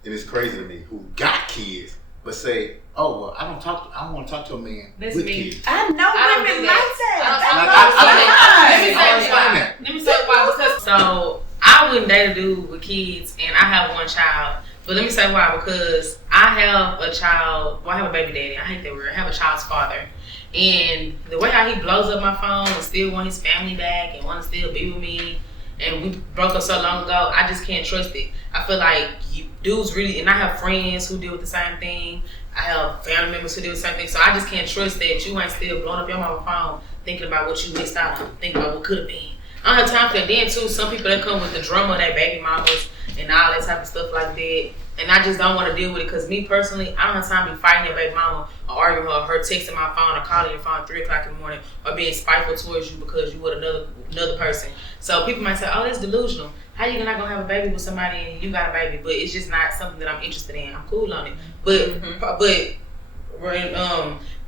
and it's crazy to me, who got kids but say, "Oh well, I don't want to talk to a man with kids." I know women like that. Let me say why. Because so I wouldn't date a dude with kids, and I have one child. But let me say why. Because I have a child. Well, I have a baby daddy. I hate that word. I have a child's father. And the way how he blows up my phone and still want his family back and want to still be with me. And we broke up so long ago, I just can't trust it. I feel like dudes really, and I have friends who deal with the same thing. I have family members who do the same thing. So I just can't trust that you ain't still blowing up your mama phone thinking about what you missed out on, thinking about what could have been. I don't have time for that. Then too, some people that come with the drama of their baby mamas and all that type of stuff like that. And I just don't want to deal with it because me personally, I don't have time to be fighting your baby mama or arguing with her texting my phone or calling your phone at 3 o'clock in the morning or being spiteful towards you because you with another person. So people might say, oh, that's delusional. How you not gonna have a baby with somebody and you got a baby? But it's just not something that I'm interested in. I'm cool on it. But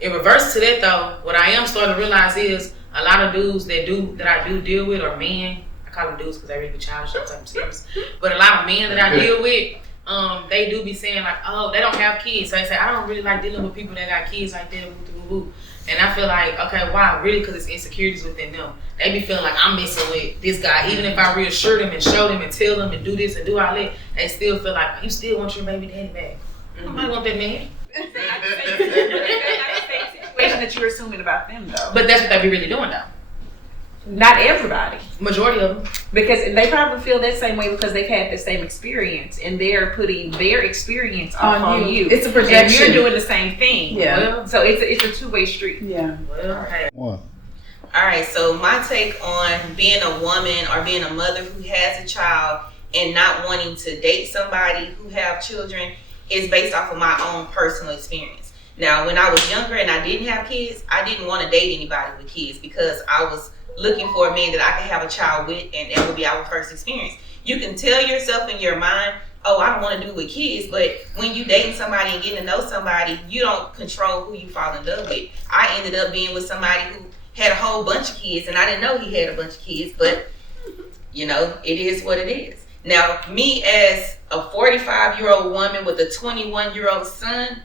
in reverse to that though, what I am starting to realize is a lot of dudes that I do deal with are men. I call them dudes because they really be childish, sometimes I'm serious. But a lot of men that I deal with, they do be saying like, oh, they don't have kids. So they say, I don't really like dealing with people that got kids like that. And I feel like, okay, why? Really? Because it's insecurities within them. They be feeling like I'm messing with this guy. Even if I reassure them and show them and tell them and do this and do all that, they still feel like, you still want your baby daddy back. Nobody want that man. That's the same situation that you're assuming about them, though. But that's what they be really doing, though. Not everybody. Majority of them. Because they probably feel that same way because they've had the same experience and they're putting their experience on you. It's a projection. And you're doing the same thing. Yeah. Well, so it's a two-way street. Yeah. Well, okay. All right, so my take on being a woman or being a mother who has a child and not wanting to date somebody who have children is based off of my own personal experience. Now, when I was younger and I didn't have kids, I didn't want to date anybody with kids because I was looking for a man that I could have a child with and that would be our first experience. You can tell yourself in your mind, oh, I don't want to do it with kids, but when you dating somebody and getting to know somebody, you don't control who you fall in love with. I ended up being with somebody who had a whole bunch of kids and I didn't know he had a bunch of kids, but you know, it is what it is. Now, me as a 45-year-old woman with a 21-year-old son,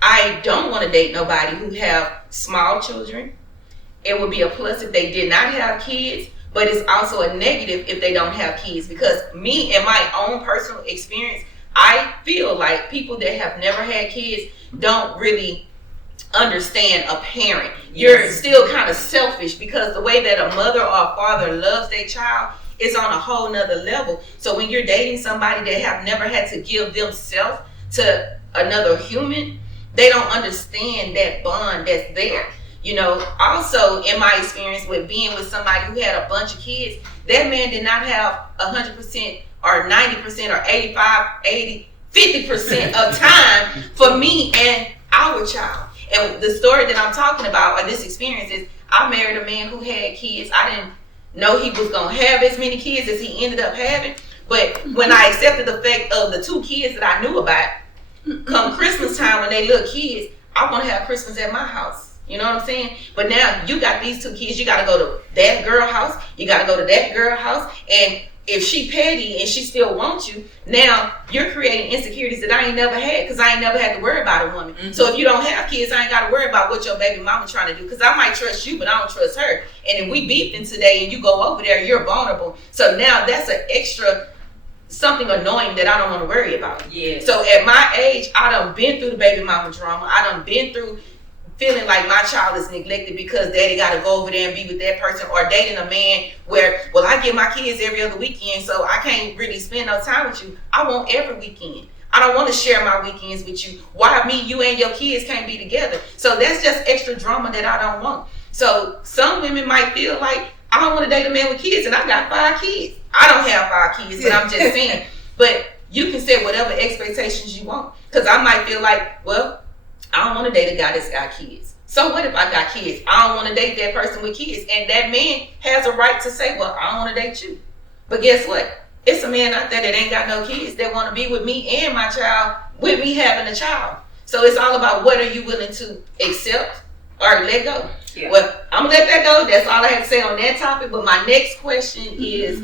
I don't want to date nobody who have small children. It would be a plus if they did not have kids, but it's also a negative if they don't have kids because me and my own personal experience, I feel like people that have never had kids don't really understand a parent. You're still kind of selfish because the way that a mother or a father loves their child is on a whole nother level. So when you're dating somebody that have never had to give themselves to another human, they don't understand that bond that's there. You know, also in my experience with being with somebody who had a bunch of kids, that man did not have 100% or 90% or 85, 80, 50% of time for me and our child. And the story that I'm talking about, or this experience, is I married a man who had kids. I didn't know he was going to have as many kids as he ended up having. But when I accepted the fact of the 2 kids that I knew about, come Christmas time when they little kids, I want to have Christmas at my house. You know what I'm saying? But now you got these 2 kids. You got to go to that girl house. You got to go to that girl house. And if she petty and she still wants you, now you're creating insecurities that I ain't never had, because I ain't never had to worry about a woman. So if you don't have kids, I ain't got to worry about what your baby mama trying to do, because I might trust you, but I don't trust her. And if we beefing today and you go over there, you're vulnerable. So now that's an extra something annoying that I don't want to worry about. Yeah. So at my age, I done been through the baby mama drama. I done been through feeling like my child is neglected because daddy got to go over there and be with that person, or dating a man where, well, I get my kids every other weekend, so I can't really spend no time with you. I want every weekend. I don't want to share my weekends with you. Why me, you and your kids can't be together? So that's just extra drama that I don't want. So some women might feel like, I don't want to date a man with kids, and I got 5 kids. I don't have 5 kids, but I'm just saying. But you can set whatever expectations you want, because I might feel like, well, I don't want to date a guy that's got kids. So what if I got kids? I don't want to date that person with kids. And that man has a right to say, well, I don't want to date you. But guess what? It's a man out there that ain't got no kids that want to be with me and my child, with me having a child. So it's all about what are you willing to accept or let go. Yeah. Well, I'm going to let that go. That's all I have to say on that topic. But my next question is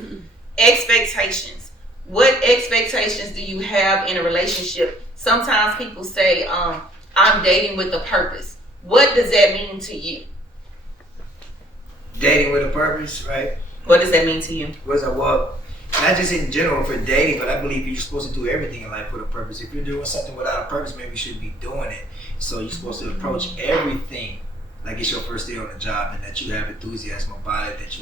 expectations. What expectations do you have in a relationship? Sometimes people say, I'm dating with a purpose. What does that mean to you? Dating with a purpose, right? What does that mean to you? Well, not just in general for dating, but I believe you're supposed to do everything in life with a purpose. If you're doing something without a purpose, maybe you shouldn't be doing it. So you're supposed to approach everything like it's your first day on the job, and that you have enthusiasm about it, that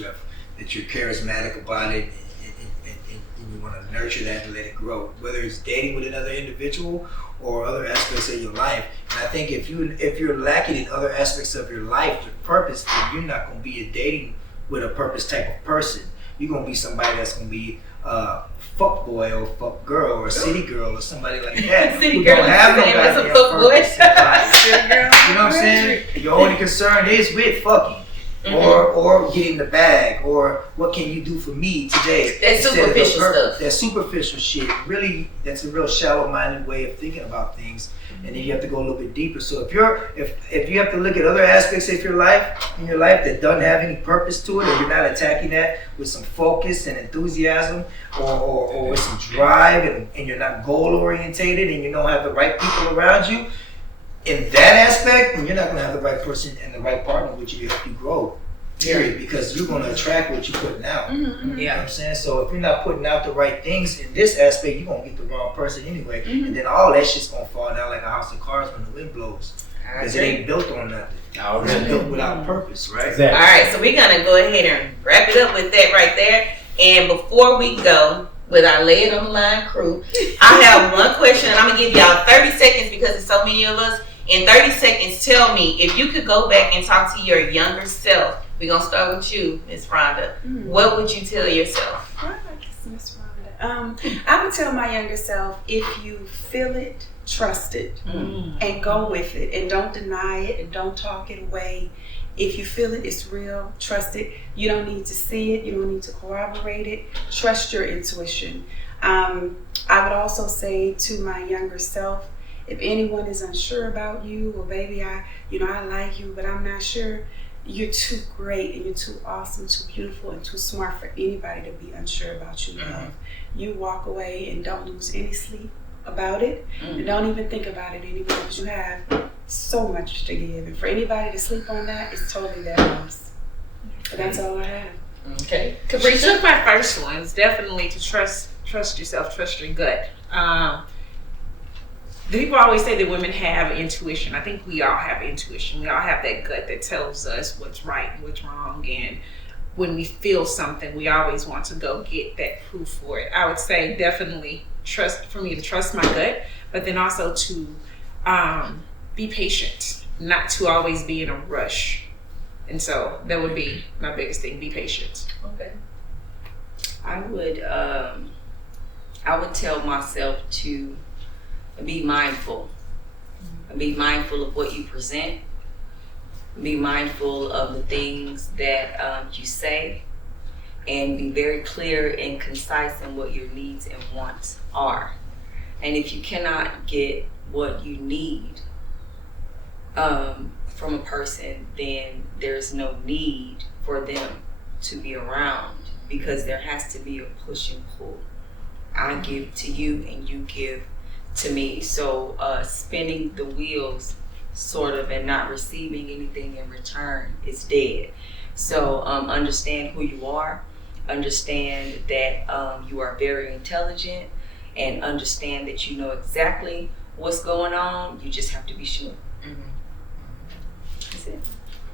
you're charismatic about it, and you want to nurture that and let it grow. Whether it's dating with another individual or other aspects of your life. And I think if you're lacking in other aspects of your life, your purpose, then you're not going to be a dating with a purpose type of person. You're going to be somebody that's going to be a fuck boy or fuck girl or city girl or somebody like that. City who girl don't have no is a goddamn fuck boy. purpose in life. You know what I'm saying? Your only concern is with fucking. Or getting the bag, or what can you do for me today? That superficial stuff. That superficial shit. Really, that's a real shallow-minded way of thinking about things. And then you have to go a little bit deeper. So if you have to look at other aspects of your life that doesn't have any purpose to it, or you're not attacking that with some focus and enthusiasm, or with some drive, and you're not goal-orientated, and you don't have the right people around you, in that aspect, you're not going to have the right person and the right partner with you to help you grow, period, because you're going to attract what you're putting out. You know what I'm saying? So if you're not putting out the right things in this aspect, you're going to get the wrong person anyway. And then all that shit's going to fall down like a house of cards when the wind blows. Because it ain't built on nothing. It's built without purpose, right? Exactly. All right, so we're going to go ahead and wrap it up with that right there. And before we go, with our Lay It On The Line crew, I have one question, and I'm going to give y'all 30 seconds because there's so many of us. In 30 seconds, tell me, if you could go back and talk to your younger self, we're going to start with you, Miss Rhonda. What would you tell yourself? Miss Rhonda. I would tell my younger self, if you feel it, trust it, and go with it, and don't deny it, and don't talk it away. If you feel it, it's real, trust it. You don't need to see it. You don't need to corroborate it. Trust your intuition. I would also say to my younger self, if anyone is unsure about you, or baby, I like you, but I'm not sure, you're too great and you're too awesome, too beautiful, and too smart for anybody to be unsure about you, love. You walk away and don't lose any sleep about it, and don't even think about it anymore, because you have so much to give. And for anybody to sleep on that, it's totally their loss. But that's all I have. Okay. She took my first one. It's definitely to trust yourself, trust your gut. People always say that women have intuition. I think we all have intuition. We all have that gut that tells us what's right and what's wrong. And when we feel something, we always want to go get that proof for it. I would say definitely trust my gut, but then also to be patient, not to always be in a rush. And so that would be my biggest thing, be patient. Okay. I would tell myself to be mindful. Be mindful of what you present. Be mindful of the things that you say, and be very clear and concise in what your needs and wants are. And if you cannot get what you need from a person, then there's no need for them to be around, because there has to be a push and pull. I give to you and you give to me. So spinning the wheels sort of and not receiving anything in return is dead. So understand who you are, understand that you are very intelligent, and understand that you know exactly what's going on. You just have to be sure. That's it.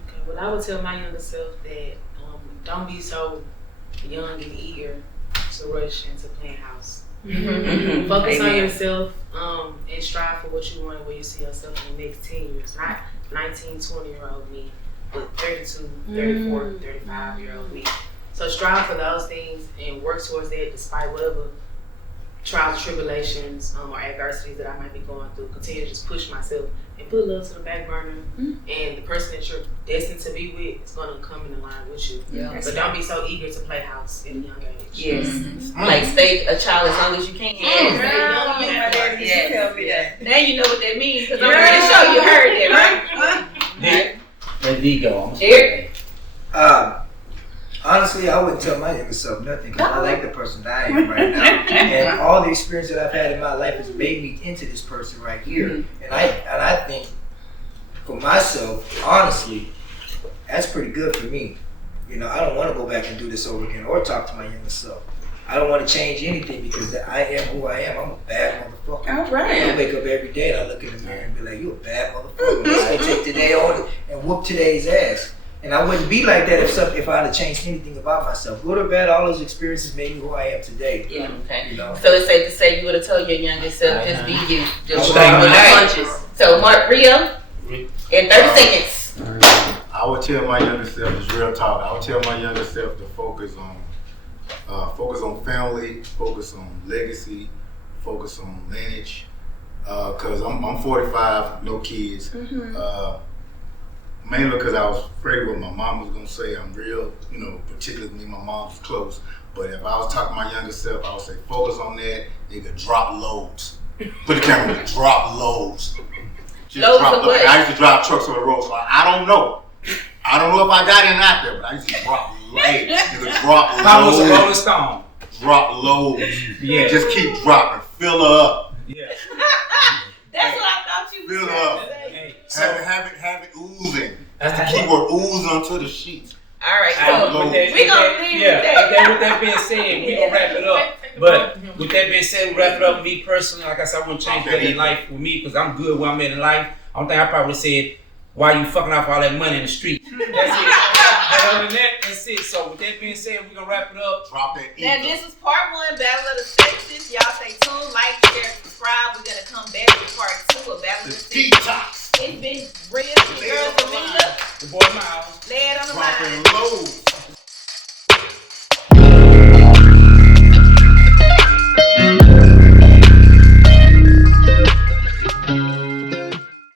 Okay, well, I would tell my younger self that don't be so young and eager to rush into playing house. Focus on yourself and strive for what you want and where you see yourself in the next 10 years. Not 19, 20-year-old me, but 32, 34, 35-year-old me. So strive for those things and work towards that despite whatever trials and tribulations or adversities that I might be going through. Continue to just push myself and put love to the back burner. And the person that you're destined to be with is going to come in line with you. But don't be so eager to play house at a young age. Yes. Like stay a child as long as you can. Now you know what that means, because I'm pretty sure you heard that, right? Let me go. Eric? Honestly, I wouldn't tell my younger self nothing, because I like the person that I am right now, and all the experience that I've had in my life has made me into this person right here. And I think for myself, honestly, that's pretty good for me. You know, I don't want to go back and do this over again or talk to my younger self. I don't want to change anything, because I am who I am. I'm a bad motherfucker. All right. I wake up every day and I look in the mirror and be like, you a bad motherfucker. I take today on and whoop today's ass. And I wouldn't be like that if I had changed anything about myself. Good or bad, all those experiences made me who I am today. Yeah, okay. You know? So it's safe to say you would have told your younger self, just be you. Just Okay. roll with the punches. So Rio, in 30 seconds. I would tell my younger self, it's real talk. I would tell my younger self to focus on family, focus on legacy, focus on lineage. Cause I'm 45, no kids. Mainly because I was afraid of what my mom was gonna say. I'm real, particularly me and my mom was close. But if I was talking to my younger self, I would say focus on that. Nigga, drop loads. Put the camera, drop loads. Just Loads drop of what? I used to drive trucks on the road, so I don't know. I don't know if I got in out there, but I used to drop loads. Nigga, drop loads. How was a Rolling Stone? Drop loads. Yeah. Just keep dropping. Fill her up. Yeah. That's what I thought you Fill were her up. Hey, Have it oozing. That's The the keyword oozing onto the sheets. All right, With so that- we gonna leave yeah, with that. with that being said, we gonna wrap it up. But with that being said, we wrap it up. Me personally, like I said, I wouldn't change Okay. nothing in life with me, because I'm good where I'm at in life. I don't think I probably said, why you fucking off all that money in the street? That's it. But other than that, that's it. So with that being said, we're gonna wrap it up. Drop that Now ego. this is part 1, Battle of the Sexes. Y'all stay tuned, like, share, subscribe. We're gonna come back with part 2 of Battle of the Sexes. Detox. It's been real, girls, Jamila. The boy Miles. Lay it on the Dropping line. loads.